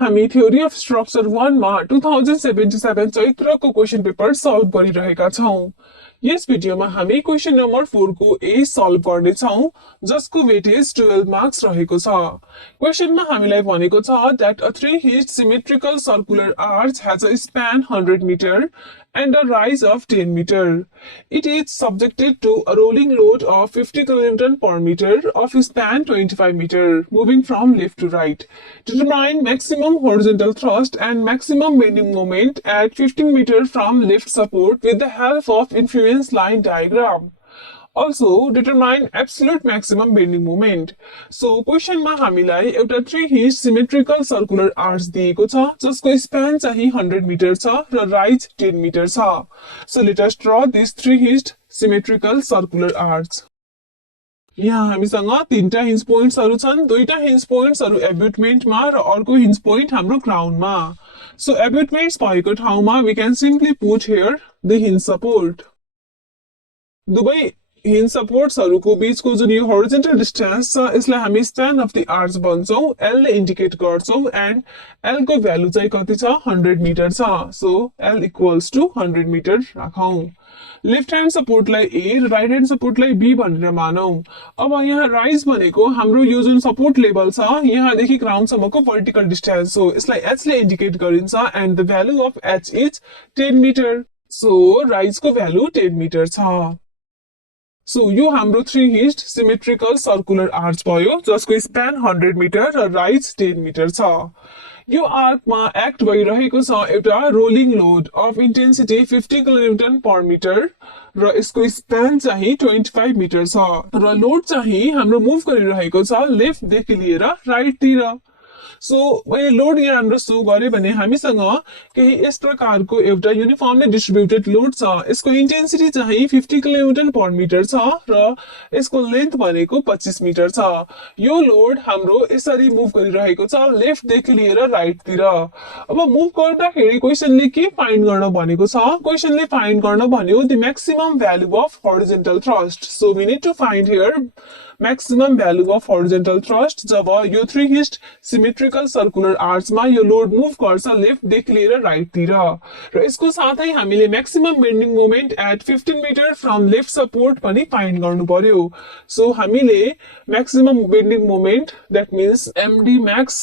हामी theory of structure 1 मा 2077 चैत्रको question paper solve गरिरहेका छौं। यस भिडियोमा हामी क्वेशन नम्बर 4 को ए सल्भ गर्ने छौं जसको वेटेज 12 मार्क्स रहेको छ। क्वेशनमा हामीलाई भनेको छ that a three-hitched symmetrical circular arch has a span 100 meter and a rise of 10 meter. It is subjected to a rolling load of 50 kN per meter of span 25 meter moving from left to right. Determine maximum horizontal thrust and maximum bending moment at 15 meter from left support with the help of influence line diagram. Also determine absolute maximum bending moment. So question मा हामीलाई एउटा three hitched symmetrical circular arch दिएको छ जसको span चाहिँ 100 metre छ र rise 10 meter छ। So let us draw this three hitched symmetrical circular arch. यहाँ हामीसँग तीनटा हिन्ज पोइन्ट्सहरु छन्, दुईटा हिन्ज पोइन्ट्सहरु एब्युटमेन्टमा र अर्को हिन्ज पोइन्ट हाम्रो ग्राउन्डमा। So एब्युटमेन्ट्स भएको ठाउँमा we can simply put here the hinge support. दुवै हिन्ज सपोर्ट्सहरुको बीचको जुन यो होरिजोन्टल डिस्टेन्स छ यसलाई हामी स्प्यान अफ द आर्च भन्छौं, L ले इन्डिकेट गर्छौं एन्ड L को भ्यालु चाहिँ कति छ 100 मिटर छ। So L equals to 100 metre राखौं। लेफ्ट ह्यान्ड सपोर्टलाई A र राइट ह्यान्ड सपोर्टलाई B भनेर मानौं। अब यहाँ राइज भनेको हाम्रो यो जुन सपोर्ट लेभल छ यहाँ देखि ग्राउन्ड सम्मको वर्टिकल डिस्टेन्स हो, यसलाई H ले इन्डिकेट गरिन्छ and the value of H is 10 meter. So rise को भ्यालु 10 मिटर छ। So यो हाम्रो three hitched symmetrical circular arch भयो जसको स्प्यान 100 मिटर र राइज 10 मिटर छ। यो आर्कमा एक्ट भइरहेको छ एउटा rolling load of intensity 50 kilonewton per meter र यसको स्प्यान चाहिँ 25 मिटर छ र लोड चाहिँ हाम्रो मुभ गरिरहेको छ लेफ्ट देखि लिएर राइट तिर। सो मैले लोड यहाँ हाम्रो शो गरे भने हामीसँग केही यस प्रकारको एउटा युनिफर्मली डिस्ट्रिब्युटेड लोड छ। यसको इन्टेन्सिटी चाहिँ 50 किलोन्युटन पर मिटर छ र यसको लेन्थ भनेको 25 मिटर छ। यो लोड हाम्रो यसरी मुभ गरिरहेको छ लेफ्ट देखि लिएर राइट तिर। अब मुभ गर्दाखेरि क्वेशनले के फाइन्ड गर्न भनेको छ? क्वेशनले फाइन्ड गर्न भन्यो the maximum value of horizontal thrust. So we need to find here maximum value of horizontal thrust जब यो three hitched symmetrical circular arch मा यो लोड मुभ गर्छ लेफ्ट देखि लिएर राइट तिर र यसको साथै हामीले maximum bending moment at 15 meter from left support पनि फाइन्ड गर्नु पर्यो। सो हामीले maximum bending moment that means MD max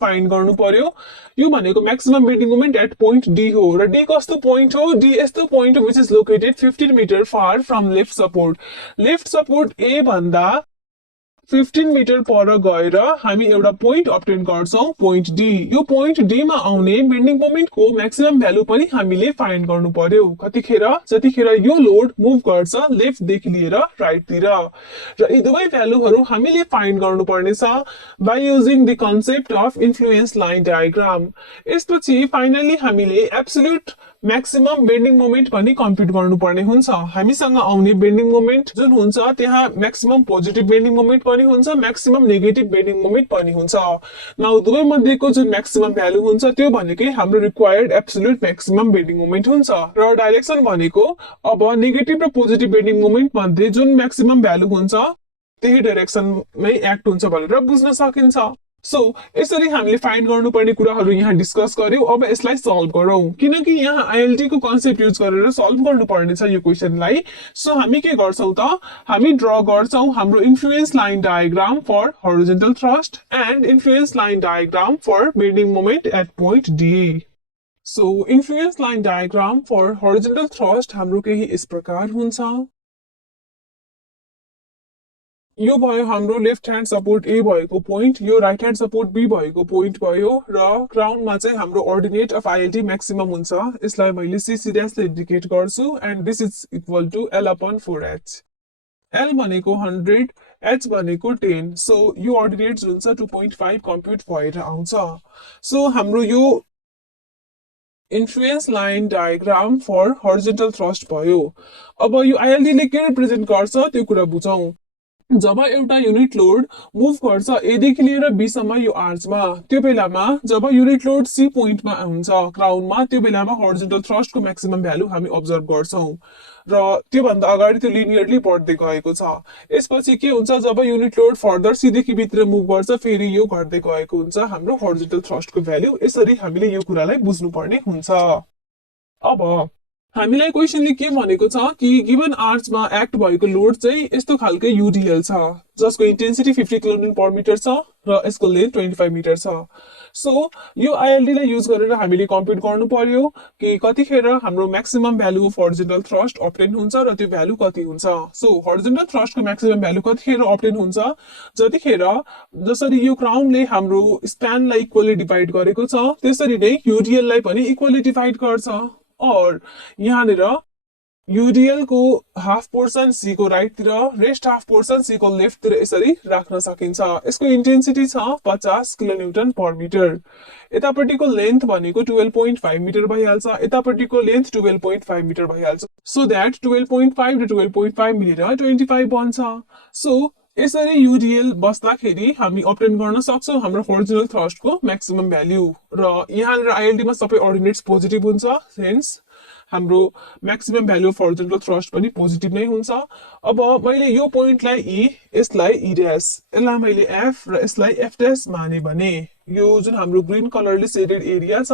find गर्नु पर्यो। यो भनेको maximum bending moment at point D हो र D कस्तो पोइन्ट हो? D यस्तो पोइन्ट हो which is located 15 meter far from left support। Left support A भन्दा 15 मिटर पर गएर हामी एउटा पोइन्ट अब्टेन गर्छौं पोइन्ट डी। यो पोइन्ट डी मा आउने बेन्डिङ मोमेन्ट को म्याक्सिमम भ्यालु पनि हामीले फाइन्ड गर्नु पर्यो। कतिखेर? जतिखेर यो लोड मुभ गर्छ लेफ्ट देखि लिएर राइट तिर र यी दुवै भ्यालुहरु हामीले फाइन्ड गर्नुपर्ने छ by using the concept of influence line diagram. यसपछि फाइनली हामीले एब्सोल्युट म्याक्सिमम बेन्डिङ मोमेन्ट पनि कम्प्युट गर्नुपर्ने हुन्छ। हामीसँग आउने बेन्डिङ मोमेन्ट जुन हुन्छ त्यहाँ म्याक्सिमम पोजिटिभ बेन्डिङ मोमेन्ट पनि हुन्छ, म्याक्सिमम नेगेटिभ बेन्डिङ मोमेन्ट पनि हुन्छ। नाउ दुवै मध्येको जुन म्याक्सिमम भ्यालु हुन्छ त्यो भनेकै हाम्रो required absolute maximum bending moment हुन्छ र डाइरेक्सन भनेको अब नेगेटिभ र पोजिटिभ बेन्डिङ मोमेन्ट मध्ये जुन म्याक्सिमम भ्यालु हुन्छ त्यही डाइरेक्सनमै एक्ट हुन्छ भनेर बुझ्न सकिन्छ। सो यसरी हामीले फाइन्ड गर्नुपर्ने कुराहरु यहाँ डिस्कस गर्यौं। अब यसलाई सल्भ गरौं किनकि यहाँ आईएलटी को कन्सेप्ट युज गरेर सल्भ गर्नुपर्ने छ यो क्वेशनलाई। सो हामी के गर्छौं त हामी ड्रा गर्छौं हाम्रो influence line diagram for horizontal thrust and influence line diagram for bending moment at point D. So influence line diagram for horizontal thrust हाम्रो केही यस प्रकार हुन्छ। यो भयो हाम्रो लेफ्ट ह्यान्ड सपोर्ट A भएको पोइन्ट, यो राइट ह्यान्ड सपोर्ट B भएको पोइन्ट भयो र ग्राउन्डमा चाहिँ हाम्रो अर्डिनेट अफ आईएलटी म्याक्सिमम हुन्छ। यसलाई मैले CC डैश ले इन्डिकेट गर्छु and this is equal to L upon 4H। L भनेको 100, H भनेको 10। सो यो अर्डिनेट जुन छ 2.5 कम्प्युट भएर आउँछ। सो हाम्रो यो influence line diagram for horizontal thrust भयो। अब यो आईएलटी ले के रिप्रेजेन्ट गर्छ त्यो कुरा बुझौं। जब एउटा युनिट लोड मुभ गर्छ ए देखि लिएर बी सम्म यो आर्चमा त्यो बेलामा जब युनिट लोड सी पोइन्टमा हुन्छ ग्राउन्डमा त्यो बेलामा हरिजोन्टल थ्रस्टको म्याक्सिमम भ्यालु हामी अब्जर्भ गर्छौं र त्योभन्दा अगाडि त्यो लिनियरली बढ्दै गएको छ। यसपछि के हुन्छ जब युनिट लोड फर्दर सी देखि भित्र मुभ गर्छ फेरि यो घट्दै गएको हुन्छ हाम्रो हरिजोन्टल थ्रस्टको भ्यालु। यसरी हामीले यो कुरालाई बुझ्नुपर्ने हुन्छ। अब हामीलाई क्वेशनले के भनेको छ कि गिवन आर्चमा एक्ट भएको लोड चाहिँ यस्तो खालको युडिएल छ जसको इन्टेन्सिटी 50 किलोन्युटन पर मिटर छ र यसको लेन्थ 25 मिटर छ। सो यो आईएलडी लाई युज गरेर हामीले कम्प्युट गर्नु पर्यो कि कतिखेर हाम्रो maximum value of horizontal thrust obtain हुन्छ र त्यो भ्यालु कति हुन्छ। सो हरिजोन्टल थ्रस्टको म्याक्सिमम भ्यालु कतिखेर अब्टेन हुन्छ जतिखेर जसरी यो क्राउनले हाम्रो स्प्यानलाई इक्वली डिभाइड गरेको छ त्यसरी नै युडिएल लाई पनि इक्वली डिभाइड गर्छ। और यहाँनिर युडिएल को हाफ पोर्सन सी को राइट तिर रेस्ट हाफ पोर्सन सी को लेफ्ट तिर यसरी राख्न सकिन्छ। यसको इन्टेन्सिटी छ 50 किलोन्युटन पर मिटर। यतापट्टिको लेन्थ भनेको 12.5 मिटर भइहाल्छ, यतापट्टिको लेन्थ 12.5 मिटर भइहाल्छ। सो दैट 12.5 र 12.5 मिलेर 25 बन्छ। सो यसरी युडिएल बस्दाखेरि हामी अब्टेन गर्न सक्छौं हाम्रो हरिजोन्टल थ्रस्टको म्याक्सिमम भ्यालु र यहाँनिर आईएलडी मा सबै अर्डिनेट्स पोजिटिभ हुन्छ हेन्स हाम्रो maximum value of horizontal thrust पनि पोजिटिभ नै हुन्छ। अब मैले यो पोइन्टलाई ई यसलाई ई ड्याश यसलाई मैले एफ र यसलाई एफ ड्याश माने भने यो जुन हाम्रो ग्रीन कलरले सेडेड एरिया छ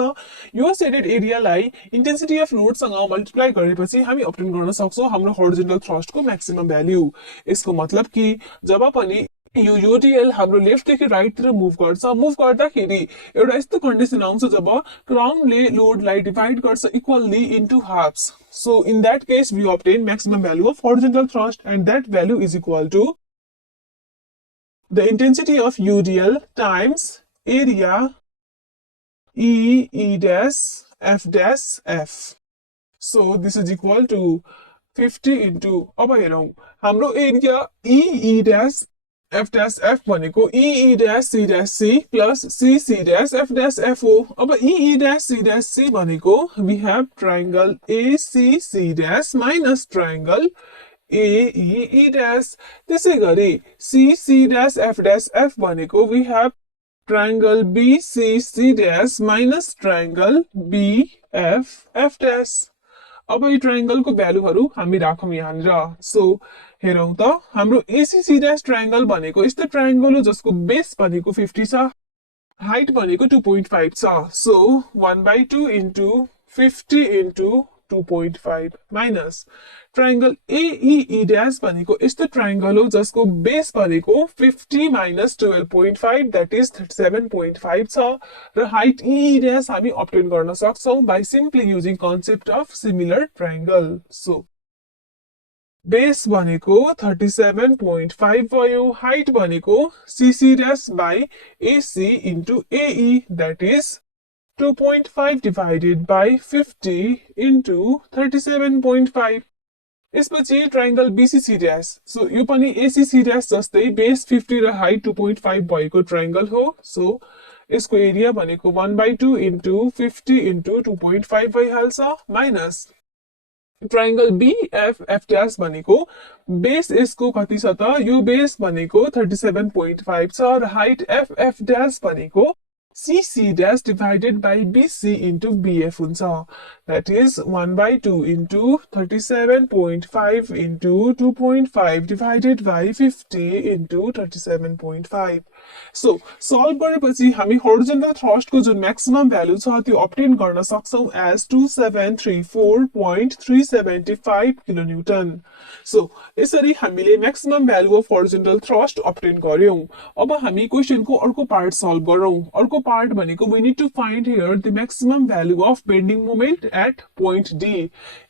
यो सेडेड एरियालाई इन्टेन्सिटी अफ लोडसँग मल्टिप्लाई गरेपछि हामी अब्टेन गर्न सक्छौं हाम्रो हरिजोन्टल थ्रस्टको म्याक्सिमम भ्यालु। यसको मतलब कि जब पनि यो युडिएल हाम्रो लेफ्ट देखि राइट तिर मुभ गर्दाखेरि एउटा यस्तो कन्डिसन आउँछ जब क्राउनले लोडलाई डिभाइड गर्छ equally into halves. So in that case we obtain maximum value of horizontal thrust and that value is equal to the intensity of UDL times area E dash F dash F. So this is equal to 50 into अब हेरौं हाम्रो area E dash F dash F भनेको E dash C dash C plus C dash F dash F हो। अब E dash C dash C भनेको we have triangle ACC dash minus triangle AE dash। त्यसै गरी CC dash F dash F भनेको we have triangle BCC dash minus triangle BFF dash। अब यो ट्रायंगलको भ्यालुहरु हामी राखौं यहाँनिर। सो हेरौं त हाम्रो ACC dash ट्रायंगल भनेको यस्तो ट्रायंगल हो जसको बेस भनेको 50 छ हाइट भनेको 2.5 छ। So 1/2 into 50 into 2.5 minus triangle AEE dash भनेको यस्तो ट्रायंगल हो जसको बेस भनेको 50 minus 12.5 that is 37.5 छ र हाइट EE dash हामी अब्टेन गर्न सक्छौं by simply using concept of similar triangle। So base भनेको 37.5 भयो, हाइट भनेको CC dash by AC into AE that is 2.5 divided by 50 into 37.5। यसपछि ट्रायंगल BCC dash। सो यो पनि ACC dash जस्तै बेस 50 र हाइट 2.5 भएको ट्रायंगल हो। सो यसको एरिया भनेको 1/2 into 50 into 2.5 भइहाल्छ माइनस ट्रायंगल BFF dash भनेको बेस यसको कति छ त यो बेस भनेको 37.5 छ र हाइट FF dash भनेको CC dash divided by BC into BF हुन्छ। That is 1/2 into 37.5 into 2.5 divided by 50 into 37.5। So solve गरेपछि हामी हरिजोन्टल थ्रस्टको जुन म्याक्सिमम भ्यालु छ त्यो अब्टेन गर्न सक्छौं एज 2734.375 किलोन्युटन। सो यसरी हामीले maximum value of horizontal thrust obtain गर्यौं। अब हामी क्वेशनको अर्को पार्ट सल्भ गरौं। अर्को पार्ट भनेको we need to find here the maximum value of bending moment at point D।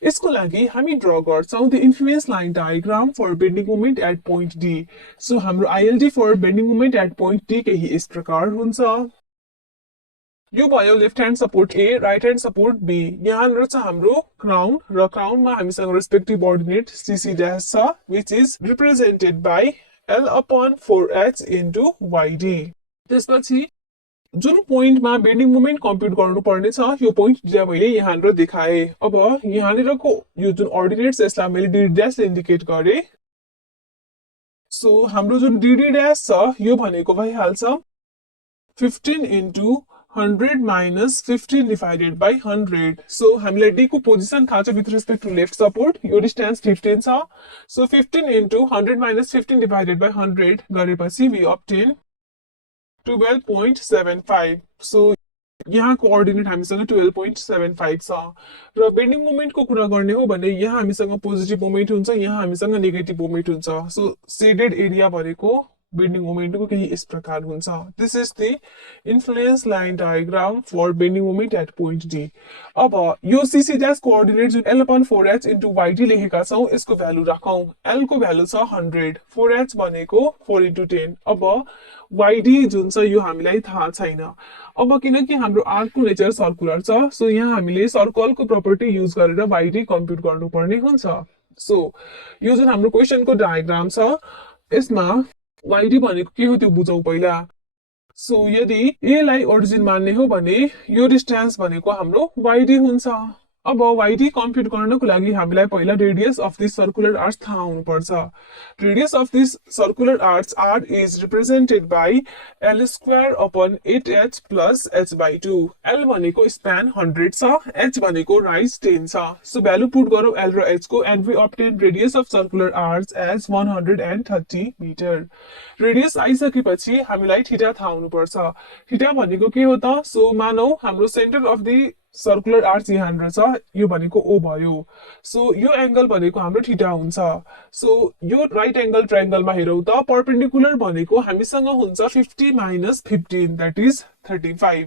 यसको लागि हामी ड्रा गर्छौं the influence line diagram for bending moment at point D। So हाम्रो ILD for bending moment at point D केही यस प्रकार हुन्छ। यो भयो left hand support A, right hand support B। यहाँनिर छ हाम्रो क्राउन र क्राउनमा हामीसँग रेस्पेक्टिभ अर्डिनेट CC dash छ which is represented by L/4H into YD। त्यसपछि जुन पोइन्टमा बेन्डिङ मोमेन्ट कम्प्युट गर्नुपर्ने छ यो पोइन्ट दिया मैले यहाँनिर देखाए। अब यहाँनिरको यो जुन अर्डिनेट्स यसलाई मैले D dash ले इन्डिकेट गरे। सो हाम्रो जुन डिडी ड्यास छ यो भनेको भइहाल्छ 15 into 100 minus 15 divided by 100. So हामीलाई D को पोजिसन थाहा छ with respect to left support. यो डिस्टेन्स 15 छ. So 15 into 100 minus 15 divided by 100 गरेपछि we obtain 12.75. So यहाँ कोअर्डिनेट हामीसँग 12.75 छ र बेन्डिङ मोमेन्टको कुरा गर्ने हो भने यहाँ हामीसँग पोजिटिभ मोमेन्ट हुन्छ यहाँ हामीसँग नेगेटिभ मोमेन्ट हुन्छ सो सेडेड एरिया भनेको बेन्डिङ मोमेन्टको केही यस प्रकार हुन्छ this is the influence line diagram for bending moment at point D अब यो सीसी ड्याश कोअर्डिनेट जुन L/4h इन्टु YD लेखेका छौं यसको भ्यालु राखौं L को भ्यालु छ 100 4h भनेको 4 into 10 अब YD जुन छ यो हामीलाई थाहा छैन अब किनकि हाम्रो आर्कको नेचर सर्कुलर छ सो यहाँ हामीले सर्कलको प्रपर्टी युज गरेर YD कम्प्युट गर्नुपर्ने हुन्छ सो यो जुन हाम्रो क्वेशनको डायग्राम छ यसमा YD भनेको के हो त्यो बुझौं पहिला सो यदि A लाई ओरिजिन मान्ने हो भने यो डिस्टेन्स भनेको हाम्रो YD हुन्छ अब YD कम्प्युट गर्नको लागि हामीलाई पहिला radius of this circular arch थाहा हुनुपर्छ radius of this circular arch R is represented by L square upon 8h plus h by 2 L भनेको स्प्यान 100 छ h भनेको राइज 10 छ सो भ्यालु पुट गरौँ L र h को and we obtain radius of circular arch as 130 meter radius आइसकेपछि हामीलाई theta थाहा हुनुपर्छ थीटा भनेको के हो त सो मानौ हाम्रो centre of the circular arch यहाँ छ यो भनेको O भयो सो यो एंगल भनेको हाम्रो थीटा हुन्छ सो यो राइट एंगल ट्रायंगलमा हेरौं त परपेन्डिकुलर भनेको हामीसँग हुन्छ 50 minus 15 that is 35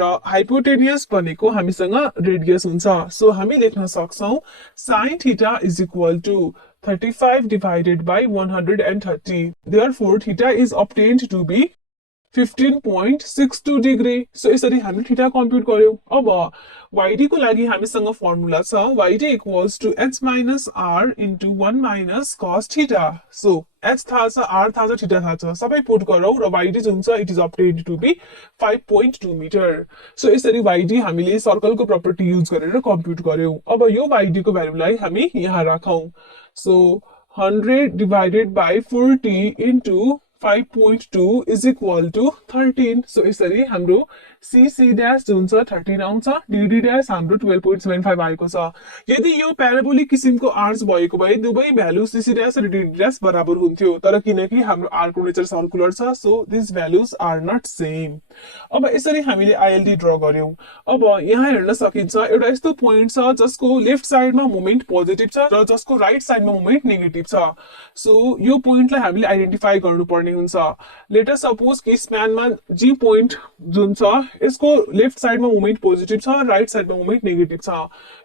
र हाइपोटेनियस भनेको हामीसँग रेडियस हुन्छ सो हामी लेख्न सक्छौं sin theta is equal to 35 divided by 130 therefore theta is obtained to be 15.62 degree so यसरी हामी थीटा कम्प्युट गर्यौं अब YD को लागि हामीसँग फर्मुला छ YD equals to h minus r into 1 minus cos theta so h थाहा छ r थाहा छ थीटा थाहा छ सबै पुट गरौँ र YD जुन छ it is obtained to be 5.2 meter so यसरी YD हामीले सर्कलको प्रपर्टी युज गरेर कम्प्युट गर्यौं अब यो YD को भ्यालुलाई हामी यहाँ राखौं so 100 divided by 40 into 5.2 is equal to 13 so यसरी हाम्रो CC dash जुन छ 13 आउँछ DD dash हाम्रो 12.75 आएको छ यदि यो प्याराबोलिक किसिमको आर्च भएको भए दुवै भ्यालु CC dash र DD dash बराबर हुन्थ्यो तर किनकि हाम्रो आर्कको नेचर सर्कुलर छ so this values are not same अब यसरी हामीले ILD ड्रा गर्यौं अब यहाँ हेर्न सकिन्छ एउटा यस्तो पोइन्ट छ जसको लेफ्ट साइडमा मोमेन्ट पोजिटिभ छ र जसको राइट साइडमा मोमेन्ट नेगेटिभ छ सो यो पोइन्टलाई हामीले आइडेन्टिफाई गर्नुपर्ने हुन्छ लेट अस सपोज कि स्प्यानमा जी पोइन्ट जुन छ यसको लेफ्ट साइडमा मोमेन्ट पोजिटिभ छ राइट साइडमा मोमेन्ट नेगेटिभ छ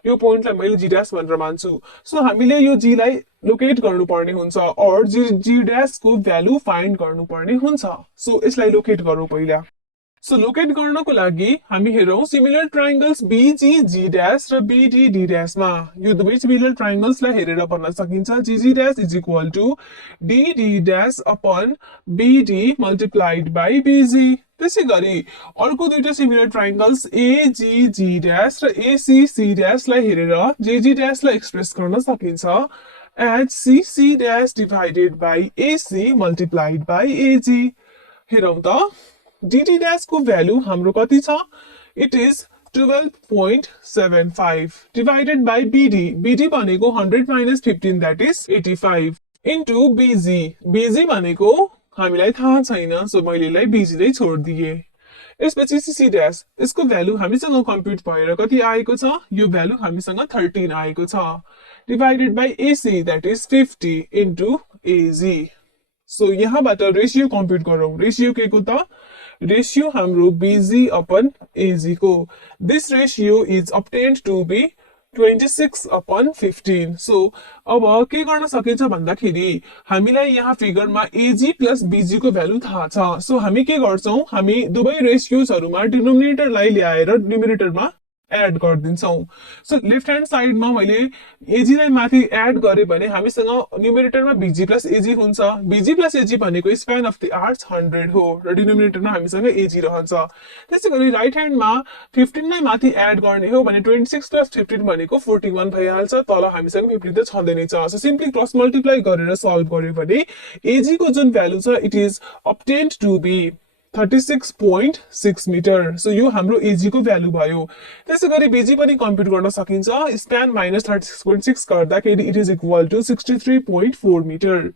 यो पोइन्टलाई मैले जी ड्याश भनेर मान्छु सो हामीले यो जी लाई लोकेट गर्नुपर्ने हुन्छ और जी ड्याश को भ्यालु फाइन्ड गर्नुपर्ने हुन्छ सो यसलाई लोकेट गरौँ पहिला सो लोकेट गर्नको लागि हामी हेरौं सिमिलर ट्रायंगल्स BGG ड्याश र BDD ड्याश मा यो दुवै सिमिलर ट्रायंगल्सलाई हेरेर भन्न सकिन्छ GG dash is equal to DD dash upon BD multiplied by BG त्यसैगरी अर्को दुईटा सिमिलर ट्रायंगल्स AGG ड्याश र ACC ड्याश लाई हेरेर JG ड्याश लाई एक्सप्रेस गर्न सकिन्छ as CC dash divided by AC multiplied by AG हेरौं त DD dash को भ्यालु हाम्रो कति छ it is 12.75 divided by BD भनेको 100 minus 15 that is 85 into BG भनेको हामीलाई थाहा छैन सो मैले यसलाई BG लाई छोड्दिए यसपछि CC dash यसको भ्यालु हामीसँग कम्प्युट भएर कति आएको छ यो भ्यालु हामीसँग 13 आएको छ divided by AC that is 50 into AG सो यहाँबाट रेशियो कम्प्युट गरौँ रेशियो के को त रेशियो हाम्रो BG upon AG को this ratio is obtained to be 26 upon 15 so अब के गर्न सकिन्छ भन्दाखेरि हामीलाई यहाँ फिगरमा AG प्लस BG को भ्यालु थाहा छ सो हामी के गर्छौं हामी दुवै रेशियोजहरुमा डिनोमिनेटरलाई ल्याएर न्युमरेटरमा एड गरिदिन्छौँ सो लेफ्ट ह्यान्ड साइडमा मैले एजीलाई माथि एड गरेँ भने हामीसँग न्युमेरेटरमा बीजी प्लस एजी हुन्छ बीजी प्लस एजी भनेको स्प्यान अफ द आर्ट्स 100 हो र डिनोमिनेटरमा हामीसँग एजी रहन्छ त्यसै गरी राइट ह्यान्डमा 15 लाई माथि एड गर्ने हो भने 26 प्लस 15 भनेको 41 भइहाल्छ तल हामीसँग 15 त छँदैन छ सो सिम्पली क्रस मल्टिप्लाई गरेर सल्भ गर्यो भने एजी को जुन भ्यालु छ it is obtained to be 36.6 meter so यो हाम्रो एजी को भ्यालु भयो त्यसै गरी बीजी पनि कम्प्युट गर्न सकिन्छ स्प्यान माइनस 36.6 गर्दाखेरि it is equal to 63.4 metre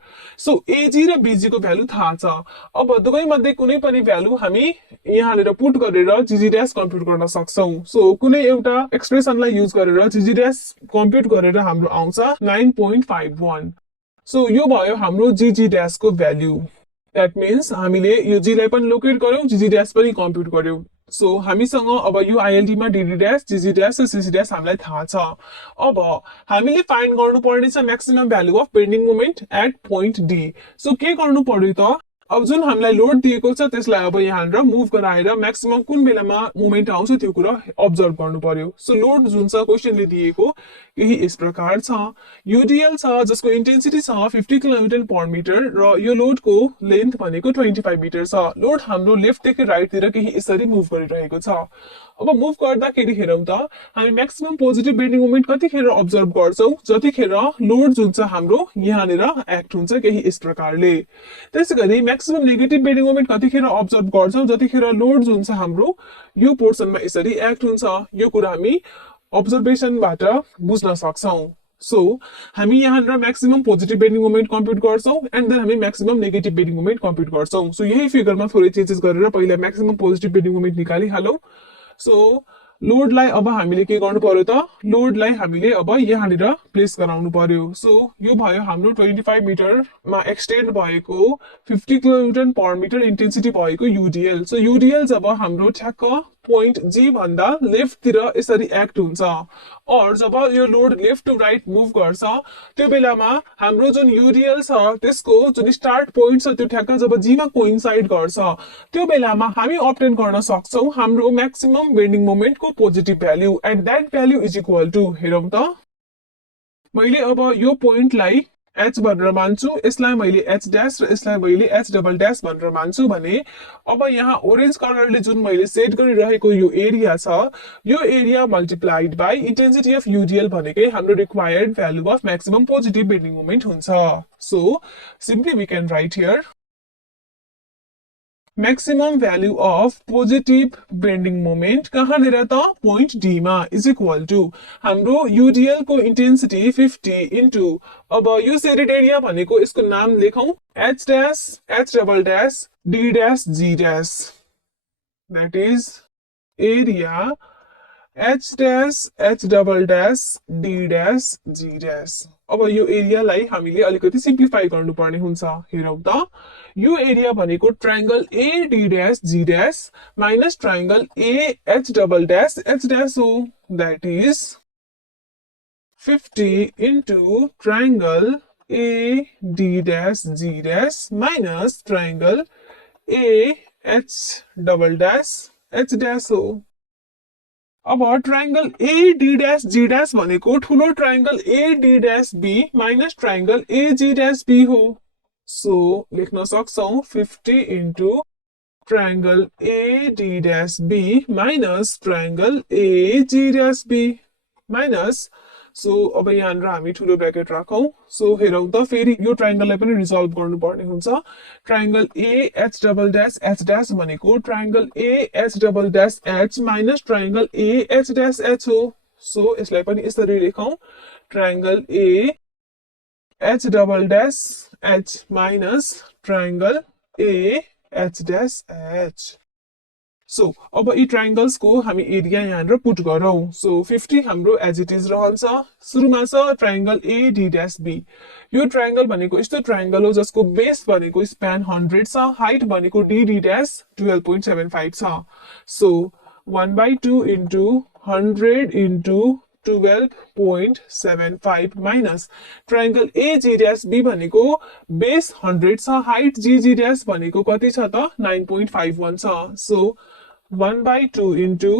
so AG र बीजी को भ्यालु थाहा छ अब दुवै मध्ये कुनै पनि भ्यालु हामी यहाँनिर पुट गरेर जीजी ड्याश कम्प्युट गर्न सक्छौं सो कुनै एउटा एक्सप्रेसनलाई युज गरेर जीजी ड्याश कम्प्युट गरेर हाम्रो आउँछ 9.51 सो यो भयो हाम्रो जीजी ड्याश को भ्यालु That means हामीले यो जी लाई पनि लोकेट गर्यौं जीजी ड्याश पनि कम्प्युट गर्यौं सो हामीसँग अब यो आईएलटी मा डीडी ड्याश जीजी ड्याश र सीसी ड्याश हामीलाई थाहा छ अब हामीले फाइन्ड गर्नुपर्ने छ maximum value of bending moment at point D so के गर्नु पर्यो त अब जुन हामीलाई लोड दिएको छ त्यसलाई अब यहाँनिर मुभ गराएर म्याक्सिमम कुन बेलामा मोमेन्ट आउँछ त्यो कुरा अब्जर्भ गर्नु पर्यो सो लोड जुन छ क्वेशनले दिएको यही यस प्रकार छ यूडीएल छ जसको इन्टेन्सिटी छ 50 किलोमिटर पर मिटर र यो लोडको लेन्थ भनेको 25 मिटर छ लोड हाम्रो लेफ्ट देखि राइट तिर केही यसरी मुभ गरिरहेको छ अब मुभ गर्दाखेरि हेरौं त हामी म्याक्सिमम पोजिटिभ बेन्डिङ मोमेन्ट कतिखेर अब्जर्भ गर्छौं जतिखेर लोड जुन छ हाम्रो यहाँनिर एक्ट हुन्छ केही यस प्रकारले त्यसैगरी म्याक्सिमम नेगेटिभ बेन्डिङ मोमेन्ट कतिखेर अब्जर्भ गर्छौं जतिखेर लोड जुन छ हाम्रो यो पोर्सनमा यसरी एक्ट हुन्छ यो कुरा हामी अब्जर्भेसनबाट बुझ्न सक्छौं सो हामी यहाँनिर maximum positive bending moment compute गर्छौं एन्ड देन हामी maximum negative bending moment compute गर्छौं सो यही फिगरमा थोरै चेन्जेस गरेर पहिला म्याक्सिमम पोजिटिभ बेन्डिङ मोमेन्ट निकालिहालौं सो लोडलाई अब हामीले के गर्नु पर्यो त लोडलाई हामीले अब यहाँनिर प्लेस गराउनु पर्यो सो यो भयो हाम्रो 25 मिटरमा एक्सटेन्ड भएको 50 किलोमिटर पर मिटर इन्टेन्सिटी भएको यूडीएल सो यूडीएल जब हाम्रो ठ्याक्क पोइन्ट जी भन्दा लेफ्ट तिर यसरी एक्ट हुन्छ और जब यो load left to right move गर्छ त्यो बेलामा हाम्रो जुन यूडीएल छ त्यसको जुन स्टार्ट पोइन्ट छ त्यो ठ्याक्क जब जी मा कोइन्साइड गर्छ त्यो बेलामा हामी अब्टेन गर्न सक्छौं हाम्रो म्याक्सिमम बेन्डिङ मोमेन्ट को positive value and that value is equal to हेरौं त मैले अब यो पोइन्टलाई एच भनेर मान्छु यसलाई मैले एच ड्याश र यसलाई मैले एच डबल ड्याश भनेर मान्छु भने अब यहाँ ओरेन्ज कलरले जुन मैले सेट गरिरहेको यो एरिया छ यो area multiplied by intensity of UDL भनेकै हाम्रो required value of maximum positive bending moment हुन्छ so simply we can write here maximum value of positive bending moment कहाँनिर त point D मा is equal to हाम्रो UDL को intensity 50 into अब यो shaded area भनेको यसको नाम लेखौं H dash H double dash D dash G dash that is area H dash H double dash D dash G dash अब यो एरियालाई हामीले अलिकति सिम्प्लिफाई गर्नुपर्ने हुन्छ हेरौं त यो एरिया भनेको triangle AD dash G dash minus triangle AH double dash H dash हो that is 50 into triangle AD dash G dash minus triangle AH double dash H dash हो अब triangle AD dash G dash भनेको ठुलो triangle AD dash B minus triangle AG dash B हो so लेख्न सक्छौं 50 into triangle AD dash B minus triangle AG dash B minus so अब यहाँनिर हामी ठुलो ब्र्याकेट राखौं सो हेरौं त फेरि यो ट्रायंगललाई पनि रिजल्भ गर्नुपर्ने हुन्छ triangle AH double dash H dash भनेको triangle AH double dash H minus triangle AH dash H हो सो यसलाई पनि यसरी लेखौं triangle AH double dash H minus triangle AH dash H so अब यी ट्रायंगल्स को हामी एरिया यहाँनिर पुट गरौं सो 50 हाम्रो एज इट इज रहन्छ सुरुमा छ ट्रायंगल AD dash B यो ट्रायंगल भनेको यस्तो ट्रायंगल हो जसको बेस भनेको स्प्यान 100 छ हाइट भनेको DD dash 12.75 छ so 1/2 into 100 into 12.75 minus triangle AG dash B भनेको बेस 100 छ हाइट GG dash भनेको कति छ त 9.51 छ सो 1/2 into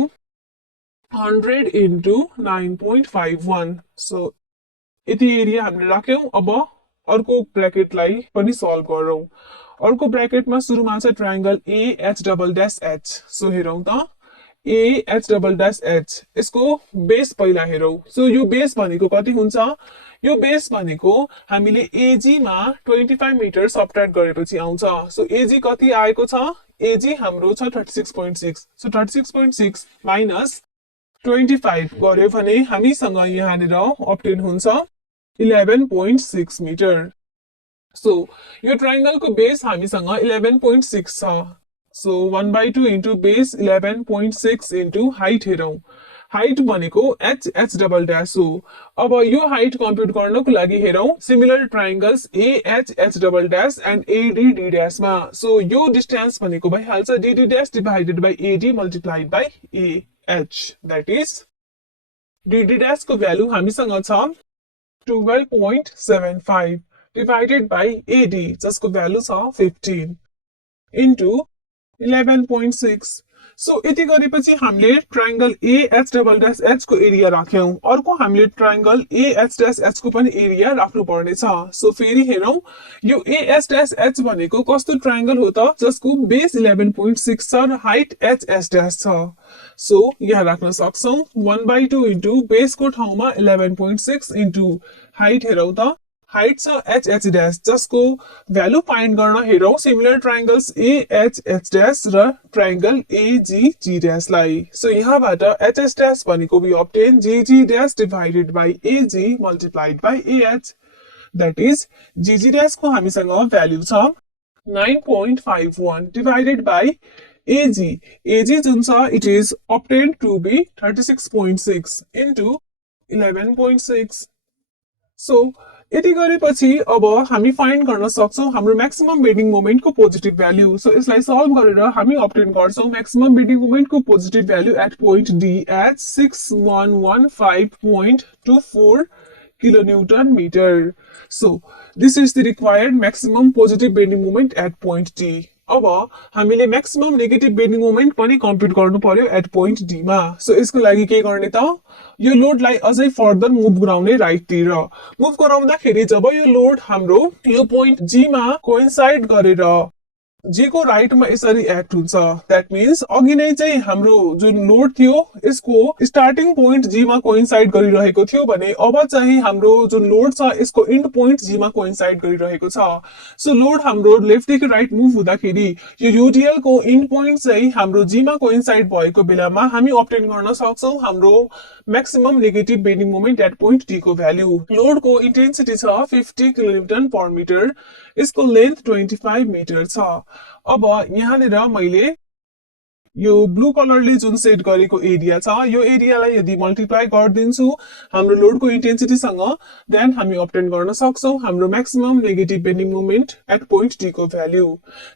100 into 9.51. So यति एरिया हामीले राख्यौं। अब अर्को ब्रैकेटलाई पनि सल्भ गरौं। अर्को ब्रैकेटमा सुरुमा छ triangle AH double dash H. So हेरौं त एएच डबल डैश एच, यसको बेस पहिला हेरौं। सो यो बेस भनेको कति हुन्छ? यो बेस भनेको हामीले एजी मा 25 मिटर सबट्र्याक्ट गरेपछि आउँछ। सो एजी कति आएको छ? एजी हाम्रो छ 36.6। सो 36.6 माइनस 25 गर्यो भने हामीसँग यहाँनिर अब्टेन हुन्छ 11.6 मिटर। सो यो ट्रायंगल को बेस हामीसँग 11.6 छ। So 1/2 into base 11.6 into height हेरौं। हाइट भनेको एच डबल डैश हो। अब यो हाइट कम्प्युट गर्नको लागि हेरौं similar triangles H double dash and AD dash मा। सो यो डिस्टेन्स भनेको भइहाल्छ D dash divided by AD multiplied by AH. That is D dash को भ्यालु हामीसँग छ 12.75 divided by AD जसको भ्यालु छ 15 into 11.6। सो यति गरेपछि हामीले triangle AH double dash H को एरिया राख्यौं। अर्को हामीले ट्रायंगल एएच डैश एच को पनि एरिया राख्नु पर्ने छ। सो फेरि हेरौं यो एएच डैश एच भनेको कस्तो ट्रायंगल हो त जसको बेस 11.6 छ र हाइट एचएस डैश छ। सो यहाँ राख्न सक्छौं 1/2 इन्टु बेसको ठाउँमा 11.6 इन्टु हाइट हेरौं त हाइट छ एचएच डैश जसको भ्यालु फाइन्ड गर्न हेरौं सिमिलर ट्रायंगल्स एएचएच डैश र ट्रायंगल एजीजी डैश लाई। सो यहाँबाट एचएस डैश भनेको we obtain GG dash divided by AG multiplied by AH. That is GG dash को हामीसँग भ्यालु छ 9.51 डिवाइडेड बाइ एजी। एजी जुन छ it is obtained to be 36.6 into 11.6। सो यति गरेपछि अब हामी फाइन्ड गर्न सक्छौं हाम्रो म्याक्सिमम बेन्डिङ मोमेन्ट को पोजिटिभ भ्यालु। सो यसलाई सल्भ गरेर हामी अब्टेन गर्छौं म्याक्सिमम बेन्डिङ मोमेन्ट को positive value at point D at 6115.24 kilonewton meter. So this is the required maximum positive bending moment at point D. अब हामीले maximum negative bending moment पनि कम्प्युट गर्नु पर्यो एट पोइन्ट डी मा। So यसको लागि के गर्ने त यो लोडलाई अझै फर्दर मुभ गराउने राइटतिर। मुभ गराउँदाखेरि जब यो लोड हाम्रो यो पोइन्ट जी मा कोइन्साइड गरेर जी को राइटमा यसरी एक्ट हुन्छ दैट मीन्स अघि नै चाहिँ हाम्रो जुन लोड थियो यसको स्टार्टिङ पोइन्ट जी मा कोइन्साइड गरिरहेको थियो भने अब चाहिँ हाम्रो जुन लोड छ यसको एन्ड पोइन्ट जी मा कोइन्साइड गरिरहेको छ। सो लोड हाम्रो लेफ्टदेखि राइट मुभ हुँदाखेरि यो यूडीएल को एन्ड पोइन्ट चाहिँ हाम्रो जी मा कोइन्साइड भएको बेलामा हामी अब्टेन गर्न सक्छौं हाम्रो maximum negative bending moment at point D को भ्यालु। लोड को इन्टेन्सिटी छ 50 किलोन्युटन पर मिटर, यसको लेन्थ 25 मिटर छ। अब यहाँनिर मैले यो ब्लू कलरले जुन सेट गरेको एरिया छ यो एरियालाई यदि मल्टिप्लाई गरिदिन्छु हाम्रो लोडको इन्टेन्सिटीसँग देन हामी अब्टेन गर्न सक्छौं हाम्रो maximum negative bending moment at point D को भ्यालु।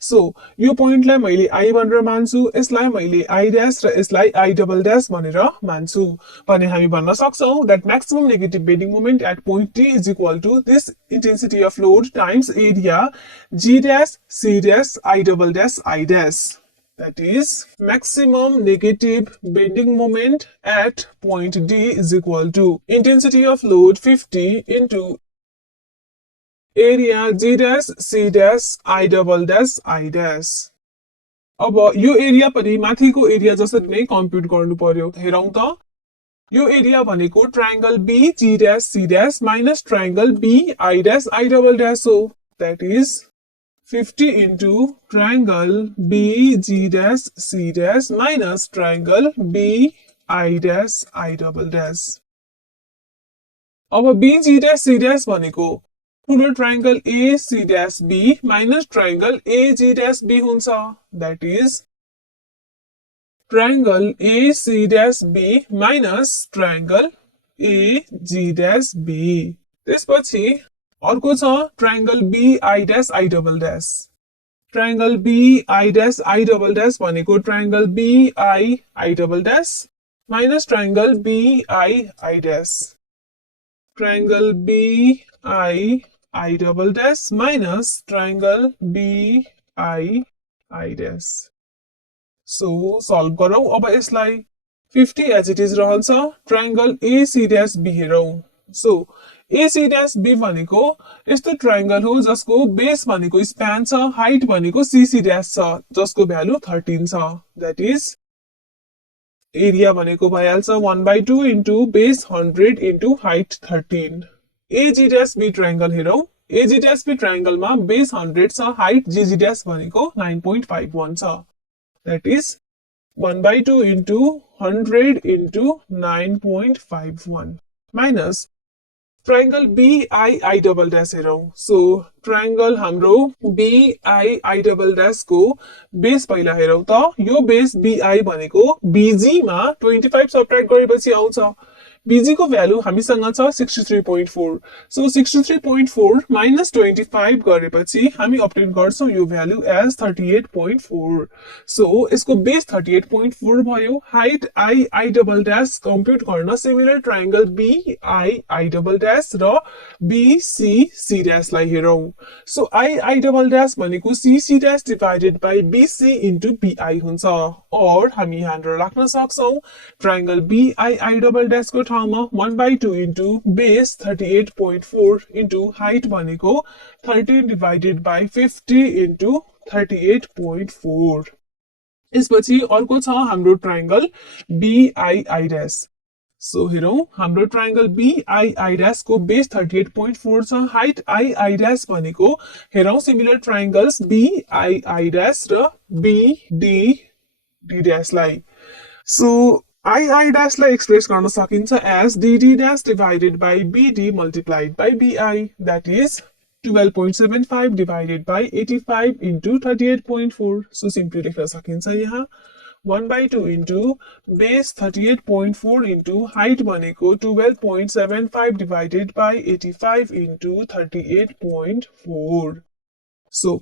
सो यो पोइन्टलाई मैले आई भनेर मान्छु, यसलाई मैले आई डैश र यसलाई आई डबल डैश भनेर मान्छु भने हामी भन्न सक्छौं that maximum negative bending moment at point D is equal to this intensity of load times area G dash C dash I double dash I dash. That is maximum negative bending moment at point D is equal to intensity of load 50 into area G dash C dash I double dash I dash। अब यो area पनि माथिको area जसरी नै कम्प्युट गर्नु पर्यो। हेरौं त यो एरिया भनेको triangle B G dash C dash minus triangle B I dash I double dash हो। That is 50 into triangle B G dash C dash minus triangle B I dash I double dash। अब B G dash C dash भनेको ठुलो triangle A C dash B minus triangle A G dash B हुन्छ। That is triangle A C dash B minus triangle A G dash B। त्यसपछि अर्को छ triangle B I dash I double dash. Triangle B I dash I double dash भनेको triangle B I double dash minus triangle B I dash. Triangle B I double dash minus triangle B I dash. So solve गरौं अब यसलाई 50 as it is रहन्छ triangle AC'B हेरौं so AC'B भनेको यस्तो triangle हो जसको बेस भनेको स्प्यान छ हाइट भनेको CC' छ जसको भ्यालु 13 छ दैट इज एरिया भनेको भइहाल्छ 1/2 into base 100 into height 13 AG'B triangle हेरौं AG'B ट्रायंगल मा बेस 100 छ हाइट GG' भनेको 9.51 छ that is 1/2 into 100 into 9.51 minus triangle BII double dash हेरौं so triangle हाम्रो BII double dash को बेस पहिला हेरौं त यो बेस BI भनेको BG मा 25 सबट्र्याक्ट गरेपछि आउँछ BG को भ्यालु हामीसँग छ 63.4 सो 63.4 minus 25 गरेपछि हामी obtain गर्छौं यो भ्यालु as 38.4 सो यसको बेस 38.4 भयो height I double dash compute गर्न similar triangle BII double dash र BCC' लाई हेरौं सो I double dash भनेको CC' divided by BC into BI हुन्छ और हामी यहाँ राख्न सक्छौं ट्रायंगल BII double dash को ठाउँमा 1/2 into base 38.4 into height भनेको 13 divided by 50 into 38.4 यसपछि अर्को छ हाम्रो ट्रायंगल BII' सो हेरौं हाम्रो ट्रायंगल BII' को बेस 38.4 छ हाइट I' भनेको हेरौं सिमिलर ट्रायंगल्स BII' र BDD' लाई सो II' लाई एक्सप्रेस गर्न सकिन्छ as DD' divided by BD multiplied by BI that is 12.75 divided by 85 into 38.4 so simply लेख्न सकिन्छ यहाँ 1/2 into base 38.4 into height भनेको 12.75 divided by 85 into 38.4 so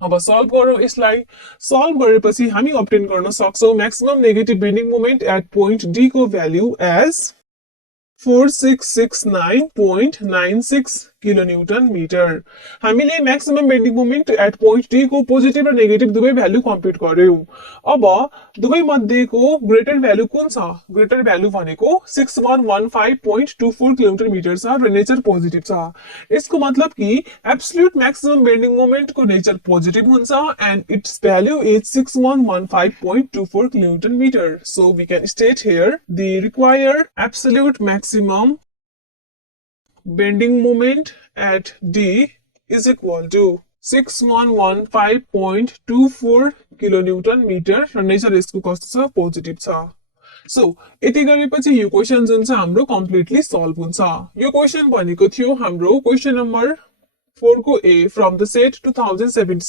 अब सल्भ गरौं यसलाई सल्भ गरेपछि हामी obtain गर्न सक्छौं maximum negative bending moment at point D को भ्यालु as 4669.96 किलोन्युटन मिटर हामीले maximum bending moment at point D को पोजिटिभ र नेगेटिभ दुवै भ्यालु कम्प्युट गर्यौं अब दुवै मध्येको ग्रेटर भ्यालु कुन छ ग्रेटर भ्यालु भनेको 6115.24 किलोमिटर मिटर छ र नेचर पोजिटिभ छ यसको मतलब कि एब्सोल्युट मैक्सिमम बेन्डिङ मोमेन्ट को नेचर पोजिटिभ हुन्छ and its value is 6115.24 kilometre metre so we can state here the required absolute maximum bending moment at D is equal to 6115.24 kilonewton meter र nature यसको कस्तो छ positive छ so यति गरेपछि यो क्वेशन जुन छ हाम्रो कम्प्लिटली सल्भ हुन्छ यो क्वेशन भनेको थियो हाम्रो क्वेशन नम्बर 4 को A from the set 2077